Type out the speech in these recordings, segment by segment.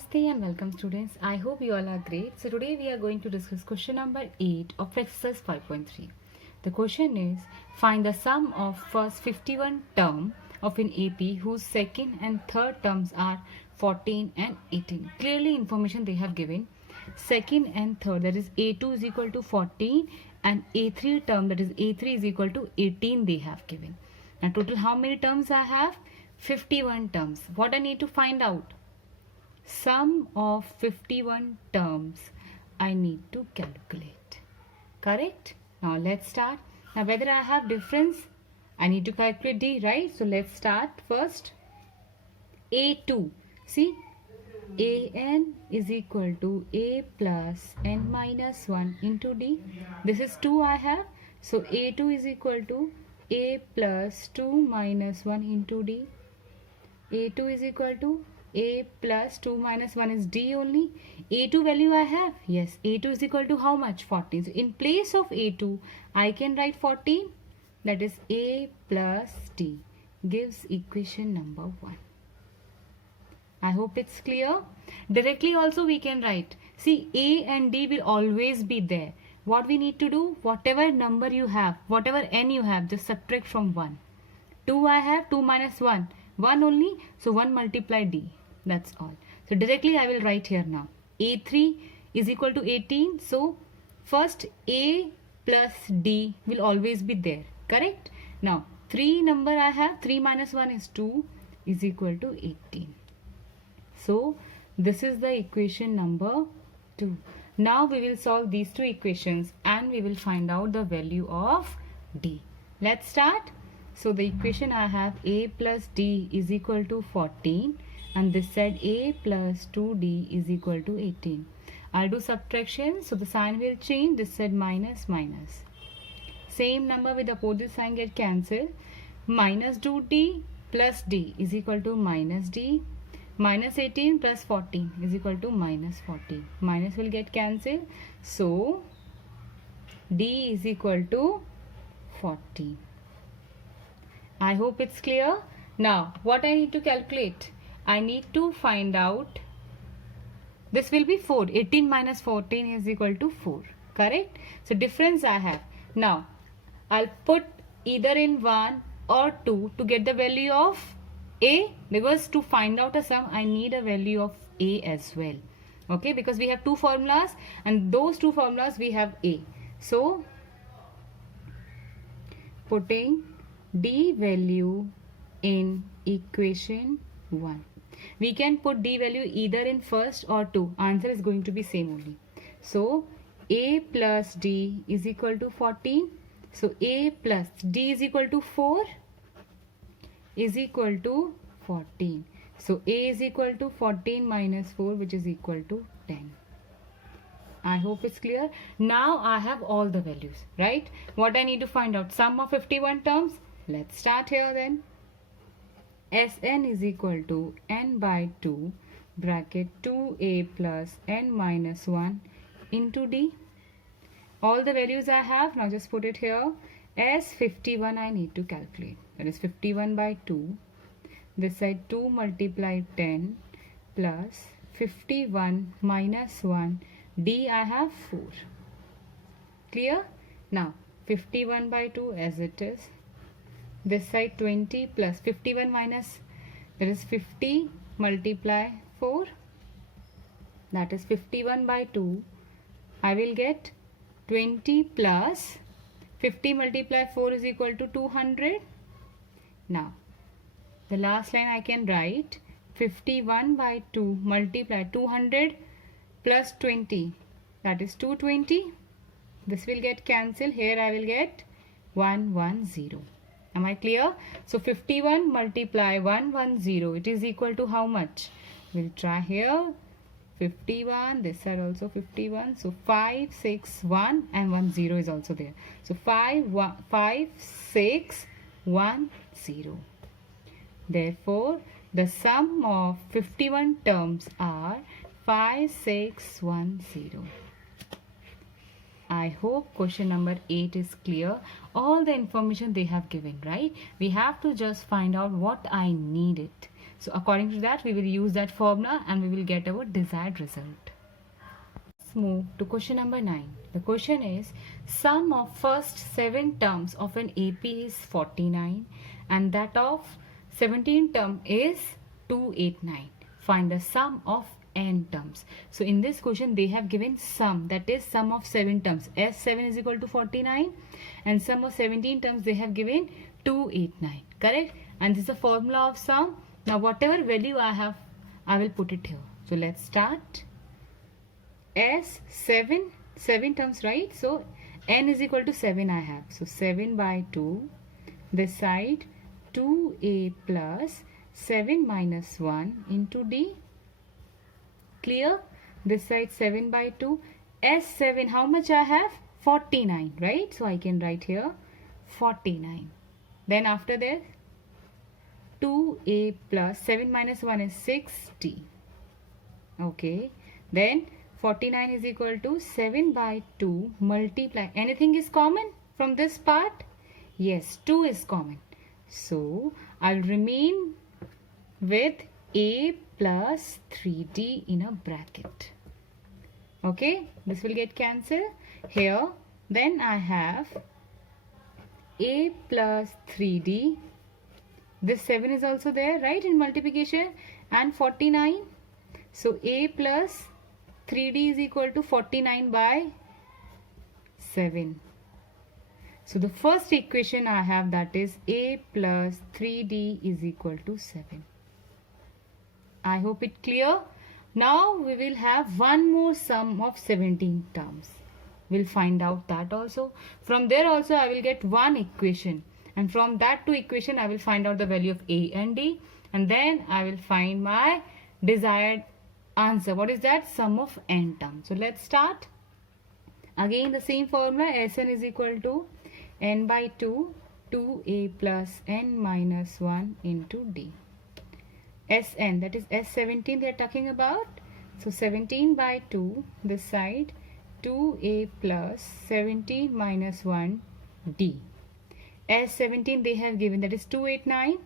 Namaste and welcome students. I hope you all are great. So today we are going to discuss question number 8 of exercise 5.3. The question is, find the sum of first 51 term of an AP whose second and third terms are 14 and 18. Clearly information they have given. Second and third, that is A2 is equal to 14 and A3 term, that is A3 is equal to 18 they have given. Now total how many terms I have? 51 terms. What I need to find out? Sum of 51 terms I need to calculate. Correct? Now let's start. Now whether I have difference, I need to calculate D, right? So let's start first. A2. See, AN is equal to A plus N minus 1 into D. This is 2 I have. So A2 is equal to A plus 2 minus 1 into D. A2 is equal to A plus 2 minus 1 is D only. A2 value I have. Yes, A2 is equal to how much? 14. So in place of A2, I can write 14. That is A plus D gives equation number 1. I hope it's clear. Directly also we can write. See, A and D will always be there. What we need to do? Whatever number you have, whatever n you have, just subtract from 1. 2 I have, 2 minus 1. 1 only, so 1 multiply D. That's all. So directly I will write here now. A3 is equal to 18. So first A plus D will always be there. Correct? Now 3 number I have. 3 minus 1 is 2 is equal to 18. So this is the equation number 2. Now we will solve these two equations and we will find out the value of D. Let's start. So the equation I have A plus D is equal to 14 and this side A plus 2D is equal to 18. I'll do subtraction, so the sign will change. This side minus minus. Same number with opposite sign get cancelled. Minus 2D plus D is equal to minus D. Minus 18 plus 14 is equal to minus 14. Minus will get cancelled. So D is equal to 14. I hope it's clear. Now what I need to calculate? I need to find out, this will be 4. 18 minus 14 is equal to 4. Correct? So difference I have. Now I'll put either in 1 or 2 to get the value of A, because to find out a sum I need a value of A as well. Okay, because we have two formulas and those two formulas we have A. So putting D value in equation 1. We can put D value either in first or 2. Answer is going to be same only. So A plus D is equal to 14. So A plus D is equal to 4 is equal to 14. So A is equal to 14 minus 4, which is equal to 10. I hope it's clear. Now I have all the values, right? What I need to find out? Sum of 51 terms. Let's start here then. Sn is equal to n by 2 bracket 2a plus n minus 1 into D. All the values I have, now just put it here. As 51 I need to calculate. That is 51 by 2. This side 2 multiply 10 plus 51 minus 1. D I have 4. Clear? Now 51 by 2 as it is. This side 20 plus 51 minus, that is 50 multiply 4. That is 51 by 2. I will get 20 plus 50 multiply 4 is equal to 200. Now the last line I can write 51 by 2 multiply 200 plus 20, that is 220. This will get cancelled. Here I will get 110. Am I clear? So 51 multiply 110, it is equal to how much? We'll try here. 51, this side also 51. So 5, 6, 1 and 1 0 is also there. So 5, 6, 1, 0. Therefore, the sum of 51 terms are 5, 6, 1, 0. I hope question number 8 is clear. All the information they have given, right? We have to just find out what I need it. So according to that, we will use that formula and we will get our desired result. Let's move to question number 9. The question is, sum of first 7 terms of an AP is 49 and that of 17 term is 289. Find the sum of n terms. So in this question they have given sum, that is sum of 7 terms. S7 is equal to 49 and sum of 17 terms they have given 289. Correct? And this is a formula of sum. Now whatever value I have, I will put it here. So let's start. S7, 7 terms, right? So n is equal to 7 I have. So 7 by 2. This side 2a plus 7 minus 1 into d. Clear? This side 7 by 2. S7, how much I have? 49, right? So I can write here 49. Then after that 2a plus 7 minus 1 is 6d. Okay. Then 49 is equal to 7 by 2 multiply. Anything is common from this part? Yes, 2 is common. So I'll remain with a plus 3d in a bracket. Okay, this will get cancelled here. Then I have a plus 3d. This 7 is also there, right, in multiplication, and 49. So a plus 3d is equal to 49 by 7. So the first equation I have, that is a plus 3d is equal to 7. I hope it clear. Now we will have one more sum of 17 terms. We'll find out that also. From there also I will get one equation. And from that two equation I will find out the value of a and d. And then I will find my desired answer. What is that? Sum of n terms. So let's start. Again the same formula. Sn is equal to n by 2, 2a plus n minus 1 into d. Sn, that is S17 they are talking about. So 17 by 2, this side 2a plus 17 minus 1 d. S17 they have given, that is 289.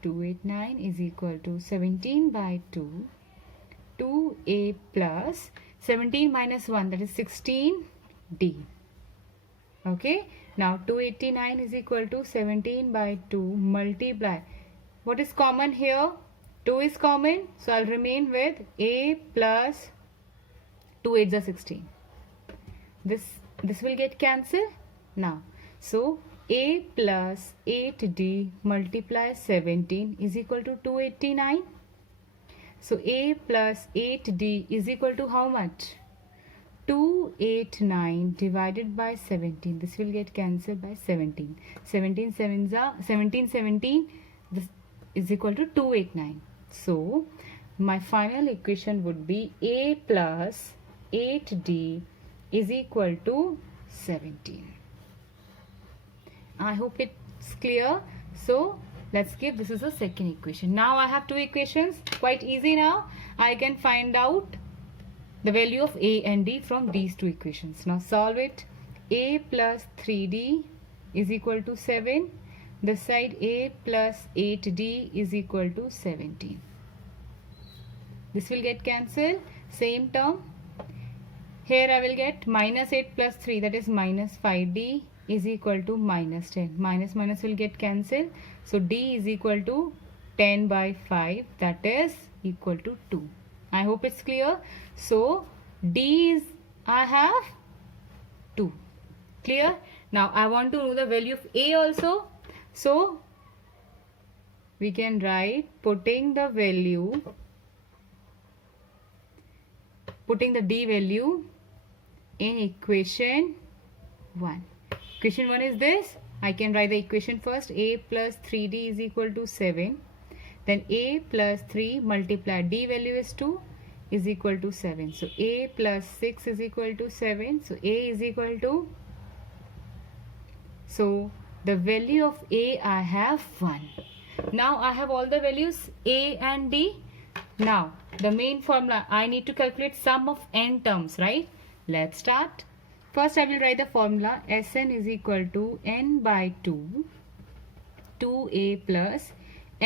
289 is equal to 17 by 2, 2a plus 17 minus 1, that is 16d. Okay, now 289 is equal to 17 by 2 multiply. What is common here? 2 is common, so I'll remain with a plus 2 8s are 16. This will get cancelled now. So a plus 8d multiply 17 is equal to 289. So a plus 8d is equal to how much? 289 divided by 17. This will get cancelled by 17. 17 sevens are 17. This is equal to 289. So my final equation would be a plus 8d is equal to 17. I hope it's clear. So let's give, this is the second equation. Now I have two equations, quite easy now. I can find out the value of a and d from these two equations. Now solve it. A plus 3d is equal to 7. This side a plus 8d is equal to 17. This will get cancelled. Same term. Here I will get minus 8 plus 3, that is minus 5d is equal to minus 10. Minus minus will get cancelled. So d is equal to 10 by 5, that is equal to 2. I hope it's clear. So d is, I have 2. Clear? Now I want to know the value of a also. So we can write putting the d value in equation 1. Equation 1 is this. I can write the equation first. A plus 3d is equal to 7. Then a plus 3 multiply d value is 2 is equal to 7. So a plus 6 is equal to 7. So a is equal to, so the value of a I have 1. Now I have all the values a and d. Now the main formula, I need to calculate sum of n terms, right? Let's start. First I will write the formula. Sn is equal to n by 2, 2a plus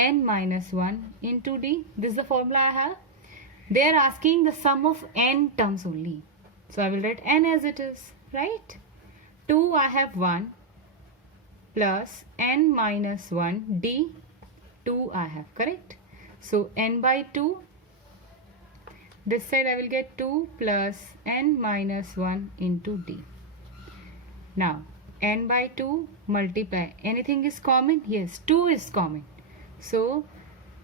n minus 1 into d. This is the formula I have. They are asking the sum of n terms only. So I will write n as it is, right? 2 I have 1 plus n minus 1 d. 2 I have, correct? So n by 2. This side I will get 2 plus n minus 1 into d. Now n by 2 multiply. Anything is common? Yes, 2 is common. So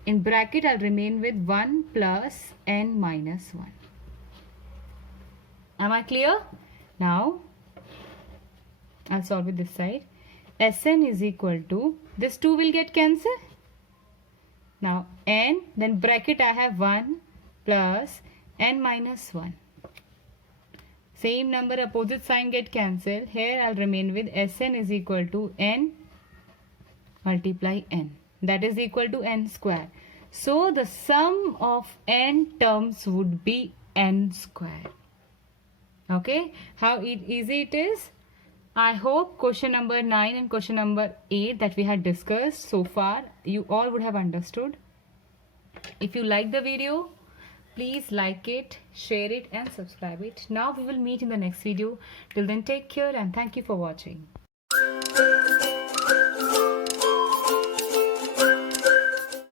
in bracket I'll remain with 1 plus n minus 1. Am I clear? Now I'll solve it this side. Sn is equal to, this 2 will get cancelled. Now n, then bracket I have 1 plus n minus 1. Same number, opposite sign get cancelled. Here I'll remain with Sn is equal to n multiply n. That is equal to n square. So the sum of n terms would be n square. Okay, how easy it is? I hope question number 9 and question number 8 that we had discussed so far, you all would have understood. If you like the video, please like it, share it and subscribe it. Now we will meet in the next video. Till then, take care and thank you for watching.